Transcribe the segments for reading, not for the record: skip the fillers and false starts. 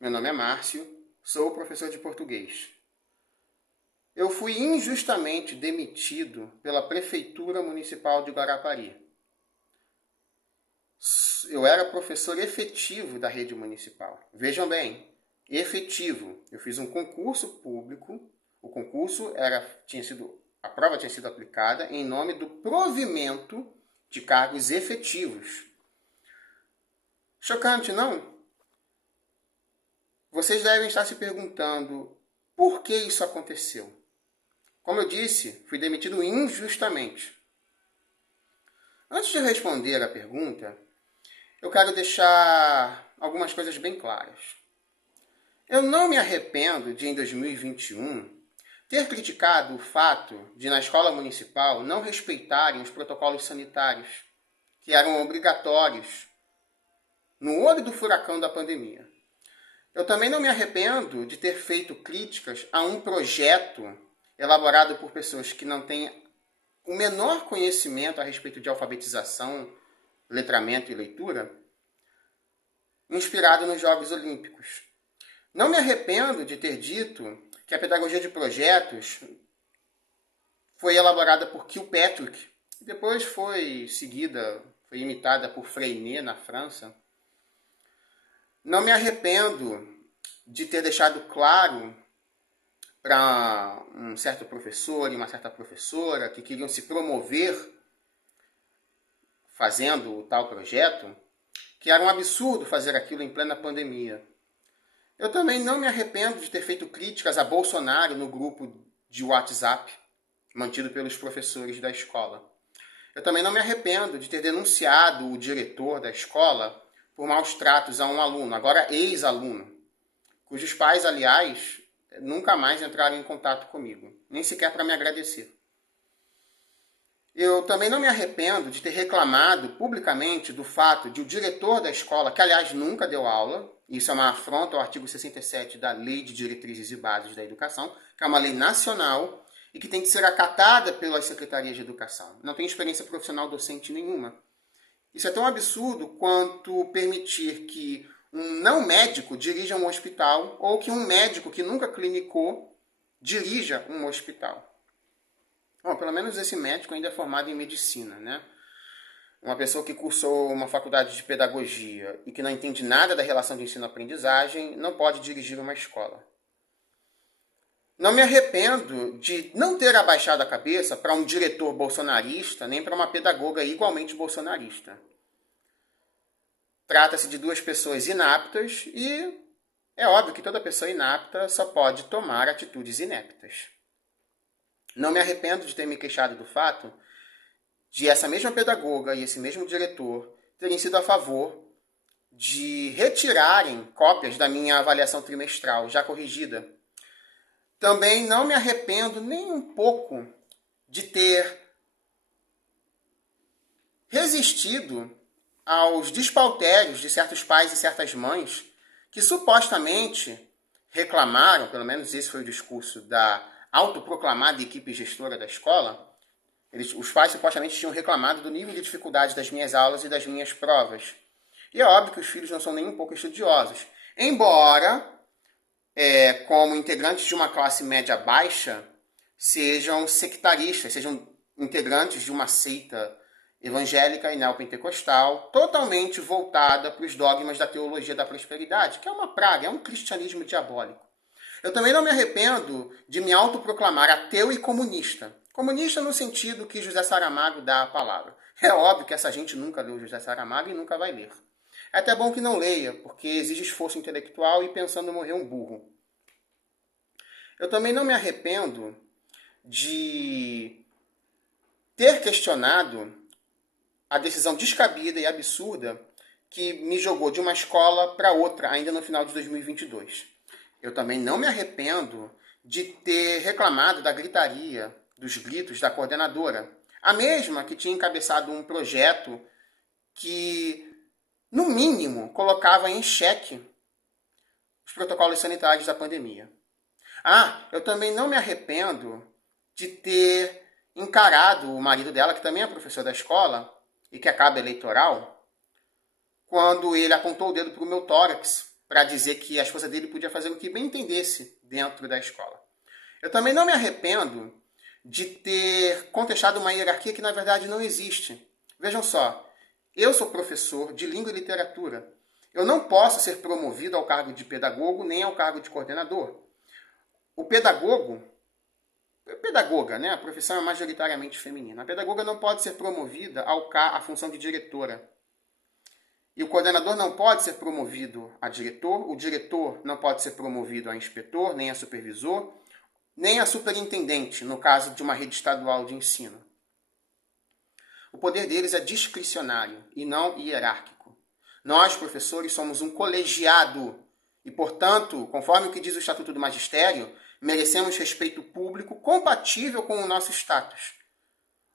Meu nome é Márcio, sou professor de português. Eu fui injustamente demitido pela Prefeitura Municipal de Guarapari. Eu era professor efetivo da rede municipal. Vejam bem, efetivo. Eu fiz um concurso público, o concurso a prova tinha sido aplicada em nome do provimento de cargos efetivos. Chocante, não? Vocês devem estar se perguntando por que isso aconteceu. Como eu disse, fui demitido injustamente. Antes de responder a pergunta, eu quero deixar algumas coisas bem claras. Eu não me arrependo de, em 2021, ter criticado o fato de, na escola municipal, não respeitarem os protocolos sanitários, que eram obrigatórios no olho do furacão da pandemia. Eu também não me arrependo de ter feito críticas a um projeto elaborado por pessoas que não têm o menor conhecimento a respeito de alfabetização, letramento e leitura, inspirado nos Jogos Olímpicos. Não me arrependo de ter dito que a pedagogia de projetos foi elaborada por Kilpatrick, e depois foi imitada por Freinet na França. Não me arrependo de ter deixado claro para um certo professor e uma certa professora que queriam se promover fazendo o tal projeto, que era um absurdo fazer aquilo em plena pandemia. Eu também não me arrependo de ter feito críticas a Bolsonaro no grupo de WhatsApp mantido pelos professores da escola. Eu também não me arrependo de ter denunciado o diretor da escola por maus tratos a um aluno, agora ex-aluno, cujos pais, aliás, nunca mais entraram em contato comigo, nem sequer para me agradecer. Eu também não me arrependo de ter reclamado publicamente do fato de o diretor da escola, que aliás nunca deu aula, isso é uma afronta ao artigo 67 da Lei de Diretrizes e Bases da Educação, que é uma lei nacional e que tem que ser acatada pelas secretarias de educação. Não tem experiência profissional docente nenhuma. Isso é tão absurdo quanto permitir que um não médico dirija um hospital ou que um médico que nunca clinicou dirija um hospital. Bom, pelo menos esse médico ainda é formado em medicina, né? Uma pessoa que cursou uma faculdade de pedagogia e que não entende nada da relação de ensino-aprendizagem não pode dirigir uma escola. Não me arrependo de não ter abaixado a cabeça para um diretor bolsonarista nem para uma pedagoga igualmente bolsonarista. Trata-se de duas pessoas inaptas e é óbvio que toda pessoa inapta só pode tomar atitudes ineptas. Não me arrependo de ter me queixado do fato de essa mesma pedagoga e esse mesmo diretor terem sido a favor de retirarem cópias da minha avaliação trimestral, já corrigida. Também não me arrependo nem um pouco de ter resistido aos despautérios de certos pais e certas mães que supostamente reclamaram, pelo menos esse foi o discurso da autoproclamada equipe gestora da escola, os pais supostamente tinham reclamado do nível de dificuldade das minhas aulas e das minhas provas. E é óbvio que os filhos não são nem um pouco estudiosos. Embora, como integrantes de uma classe média baixa, sejam sectaristas, sejam integrantes de uma seita evangélica e neopentecostal, totalmente voltada para os dogmas da teologia da prosperidade, que é uma praga, é um cristianismo diabólico. Eu também não me arrependo de me autoproclamar ateu e comunista. Comunista no sentido que José Saramago dá a palavra. É óbvio que essa gente nunca leu José Saramago e nunca vai ler. É até bom que não leia, porque exige esforço intelectual e pensando morrer um burro. Eu também não me arrependo de ter questionado a decisão descabida e absurda que me jogou de uma escola para outra ainda no final de 2022. Eu também não me arrependo de ter reclamado da gritaria, dos gritos da coordenadora. A mesma que tinha encabeçado um projeto que, no mínimo, colocava em xeque os protocolos sanitários da pandemia. Eu também não me arrependo de ter encarado o marido dela, que também é professor da escola e que é cabo eleitoral, quando ele apontou o dedo para o meu tórax para dizer que a esposa dele podia fazer o que bem entendesse dentro da escola. Eu também não me arrependo de ter contestado uma hierarquia que, na verdade, não existe. Vejam só, eu sou professor de língua e literatura. Eu não posso ser promovido ao cargo de pedagogo nem ao cargo de coordenador. O pedagoga, né? A profissão é majoritariamente feminina. A pedagoga não pode ser promovida à função de diretora. E o coordenador não pode ser promovido a diretor, o diretor não pode ser promovido a inspetor, nem a supervisor, nem a superintendente, no caso de uma rede estadual de ensino. O poder deles é discricionário e não hierárquico. Nós, professores, somos um colegiado e, portanto, conforme o que diz o Estatuto do Magistério, merecemos respeito público compatível com o nosso status.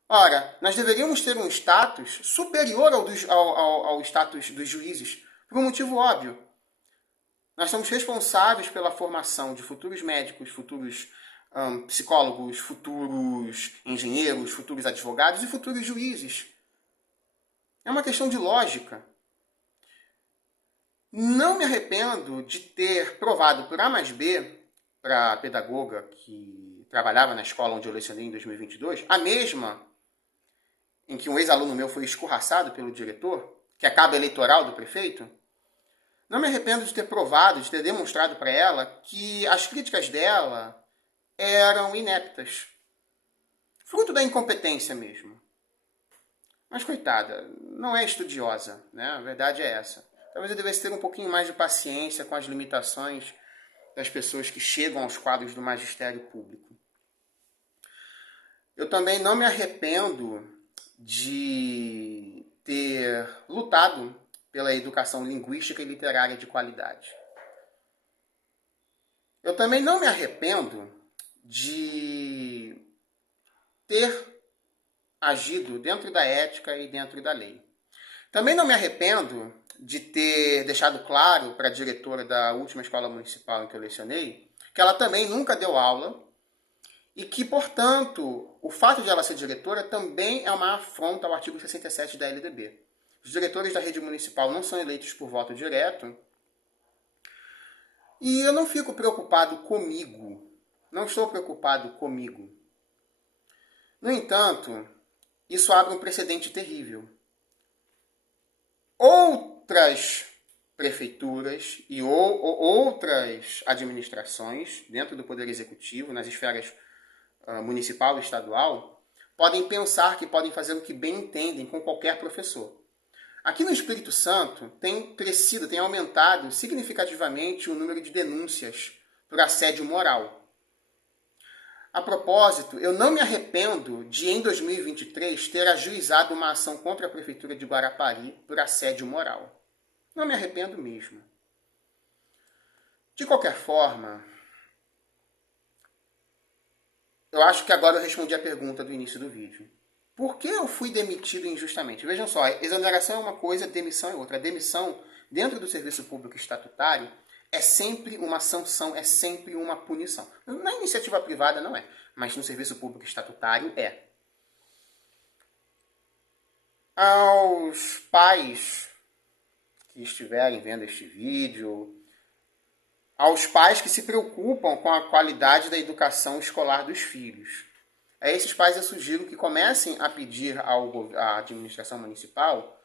Ora, nós deveríamos ter um status superior ao status dos juízes, por um motivo óbvio. Nós somos responsáveis pela formação de futuros médicos, futuros psicólogos, futuros engenheiros, futuros advogados e futuros juízes. É uma questão de lógica. Não me arrependo de ter provado por A mais B para a pedagoga que trabalhava na escola onde eu lecionei em 2022, a mesma em que um ex-aluno meu foi escorraçado pelo diretor, que é cabo eleitoral do prefeito. Não me arrependo de ter provado, de ter demonstrado para ela que as críticas dela eram ineptas. Fruto da incompetência mesmo. Mas, coitada, não é estudiosa, né? A verdade é essa. Talvez eu devesse ter um pouquinho mais de paciência com as limitações das pessoas que chegam aos quadros do magistério público. Eu também não me arrependo de ter lutado pela educação linguística e literária de qualidade. Eu também não me arrependo de ter agido dentro da ética e dentro da lei. Também não me arrependo de ter deixado claro para a diretora da última escola municipal em que eu lecionei que ela também nunca deu aula e que, portanto, o fato de ela ser diretora também é uma afronta ao artigo 67 da LDB. Os diretores da rede municipal não são eleitos por voto direto e eu não fico preocupado comigo. Não estou preocupado comigo. No entanto, isso abre um precedente terrível. Outras prefeituras e outras administrações dentro do Poder Executivo, nas esferas municipal e estadual, podem pensar que podem fazer o que bem entendem com qualquer professor. Aqui no Espírito Santo tem crescido, tem aumentado significativamente o número de denúncias por assédio moral. A propósito, eu não me arrependo de, em 2023, ter ajuizado uma ação contra a Prefeitura de Guarapari por assédio moral. Não me arrependo mesmo. De qualquer forma, eu acho que agora eu respondi a pergunta do início do vídeo. Por que eu fui demitido injustamente? Vejam só, exoneração é uma coisa, demissão é outra. A demissão, dentro do serviço público estatutário, é sempre uma sanção, é sempre uma punição. Na iniciativa privada não é, mas no serviço público estatutário é. Aos pais que estiverem vendo este vídeo, aos pais que se preocupam com a qualidade da educação escolar dos filhos, a esses pais eu sugiro que comecem a pedir à administração municipal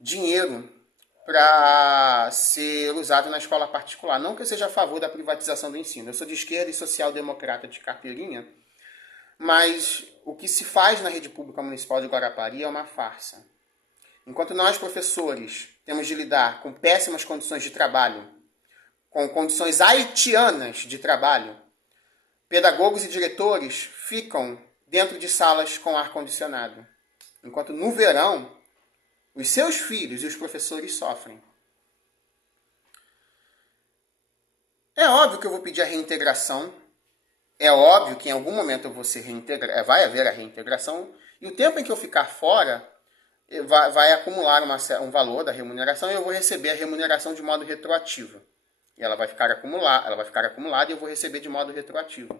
dinheiro para ser usado na escola particular. Não que eu seja a favor da privatização do ensino. Eu sou de esquerda e social-democrata de carteirinha, mas o que se faz na rede pública municipal de Guarapari é uma farsa. Enquanto nós, professores, temos de lidar com péssimas condições de trabalho, com condições haitianas de trabalho, pedagogos e diretores ficam dentro de salas com ar-condicionado. Enquanto no verão, os seus filhos e os professores sofrem. É óbvio que eu vou pedir a reintegração. É óbvio que em algum momento eu vou ser reintegrado, vai haver a reintegração. E o tempo em que eu ficar fora, vai acumular um valor da remuneração e eu vou receber a remuneração de modo retroativo. E ela vai ficar acumulada e eu vou receber de modo retroativo.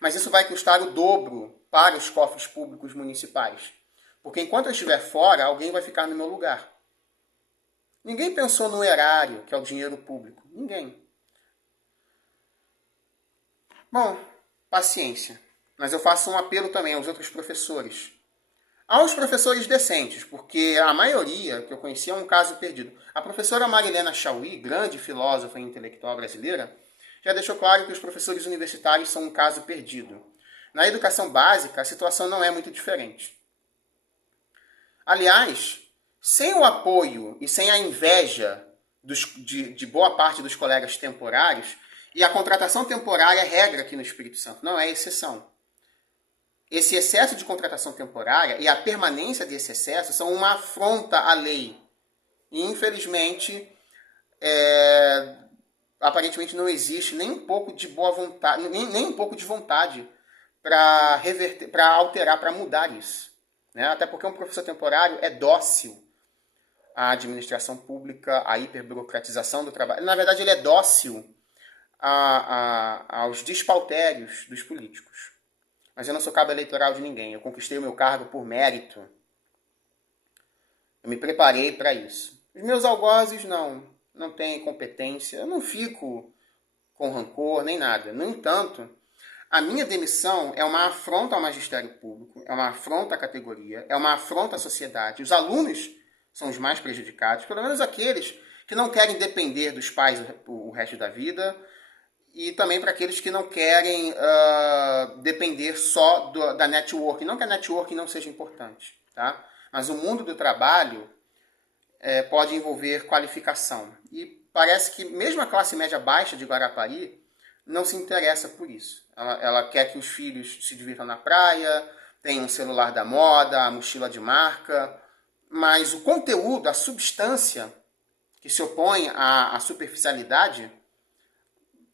Mas isso vai custar o dobro para os cofres públicos municipais. Porque enquanto eu estiver fora, alguém vai ficar no meu lugar. Ninguém pensou no erário, que é o dinheiro público. Ninguém. Bom, paciência. Mas eu faço um apelo também aos outros professores. Aos professores decentes, porque a maioria que eu conheci é um caso perdido. A professora Marilena Chauí, grande filósofa e intelectual brasileira, já deixou claro que os professores universitários são um caso perdido. Na educação básica, a situação não é muito diferente. Aliás, sem o apoio e sem a inveja de boa parte dos colegas temporários, e a contratação temporária é regra aqui no Espírito Santo, não é exceção. Esse excesso de contratação temporária e a permanência desse excesso são uma afronta à lei. E, infelizmente, aparentemente não existe nem um pouco de boa vontade, nem um pouco de vontade para reverter, para alterar, para mudar isso. Né? Até porque um professor temporário é dócil à administração pública, à hiperburocratização do trabalho. Na verdade, ele é dócil aos despautérios dos políticos. Mas eu não sou cabo eleitoral de ninguém. Eu conquistei o meu cargo por mérito. Eu me preparei para isso. Os meus algozes não têm competência. Eu não fico com rancor nem nada. No entanto, a minha demissão é uma afronta ao magistério público, é uma afronta à categoria, é uma afronta à sociedade. Os alunos são os mais prejudicados, pelo menos aqueles que não querem depender dos pais o resto da vida, e também para aqueles que não querem depender só da networking. Não que a networking não seja importante, tá? Mas o mundo do trabalho pode envolver qualificação. E parece que mesmo a classe média baixa de Guarapari não se interessa por isso. Ela quer que os filhos se divirtam na praia, tenham um celular da moda, a mochila de marca, mas o conteúdo, a substância que se opõe à superficialidade,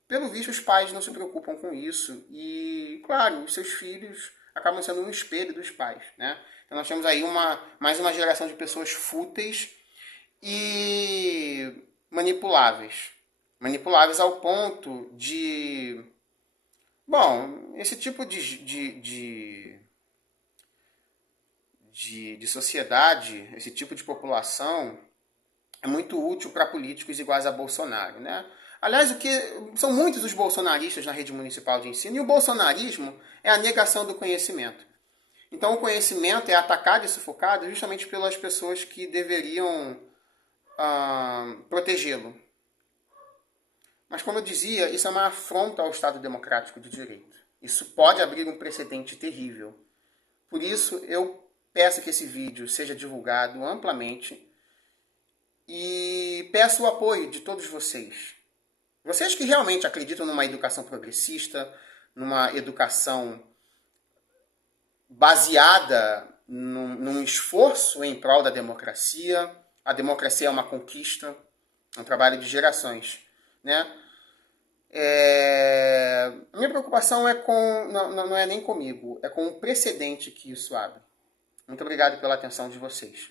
pelo visto, os pais não se preocupam com isso. E, claro, os seus filhos acabam sendo um espelho dos pais, né? Então nós temos aí mais uma geração de pessoas fúteis e manipuláveis. Manipuláveis ao ponto de... Bom, esse tipo de sociedade, esse tipo de população é muito útil para políticos iguais a Bolsonaro, né? Aliás, são muitos os bolsonaristas na rede municipal de ensino, e o bolsonarismo é a negação do conhecimento. Então, o conhecimento é atacado e sufocado justamente pelas pessoas que deveriam protegê-lo. Mas, como eu dizia, isso é uma afronta ao Estado Democrático de Direito. Isso pode abrir um precedente terrível. Por isso, eu peço que esse vídeo seja divulgado amplamente e peço o apoio de todos vocês. Vocês que realmente acreditam numa educação progressista, numa educação baseada num esforço em prol da democracia. A democracia é uma conquista, um trabalho de gerações, né? A minha preocupação não é nem comigo, é com o precedente que isso abre. Muito obrigado pela atenção de vocês.